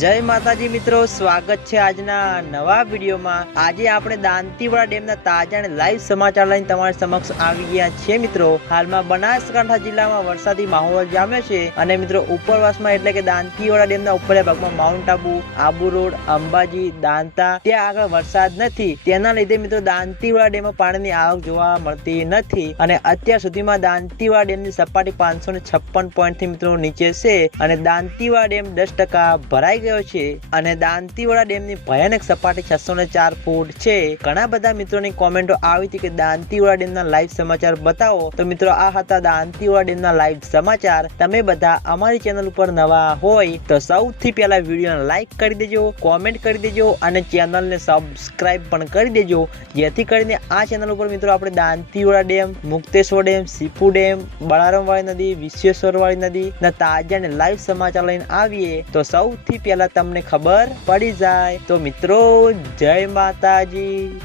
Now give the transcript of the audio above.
જય માતાજી મિત્રો, સ્વાગત છે આજના નવા વિડીયોમાં. આજે આપણે દાંતીવાડા ડેમના તાજા અને લાઈવ સમાચાર લઈને તમારી સમક્ષ આવી ગયા છે મિત્રો. હાલમાં બનાસકાંઠા જિલ્લામાં વરસાદી માહોલ જામ્યો છે અને મિત્રો ઉપરવાસમાં એટલે કે દાંતીવાડા ડેમના ઉપરના ભાગમાં માઉન્ટ આબુ આબુ રોડ, અંબાજી, દાંતા, ત્યાં આગળ વરસાદ નથી. તેના લીધે મિત્રો દાંતીવાડા ડેમમાં પાણીની આવક જોવા મળતી નથી અને અત્યાર સુધીમાં દાંતીવાડા ડેમની સપાટી પાંચસો ને છપ્પન પોઈન્ટથી મિત્રો નીચે છે અને દાંતીવાડા ડેમ દસ ટકા ભરાઈ ગયો છે અને દાંતીવાડા ડેમની ભયાનક સપાટી છસો ને ચાર ફૂટ છે. ઘણા બધા મિત્રોની કોમેન્ટો આવી હતી કે દાંતીવાડા ડેમના લાઈવ સમાચાર બતાવો. તો મિત્રો, આ હતા દાંતીવાડા ડેમના લાઈવ સમાચાર. તમે બધા અમારી ચેનલ ઉપર નવા હોય તો સૌથી પહેલા વિડીયોને લાઈક કરી દેજો કોમેન્ટ કરી દેજો અને ચેનલને સબસ્ક્રાઇબ પણ કરી દેજો. જેથી કરીને આ ચેનલ ઉપર મિત્રો આપણે Dantiwada dam, Mukteshwar dam Sipu dam બળારામવાળી નદી, વિશ્વેશ્વરવાળી નદી ના તાજા અને લાઈવ સમાચાર લઈને આવીએ તો સૌથી પહેલા તમને ખબર પડી જાય. તો મિત્રો જય માતાજી.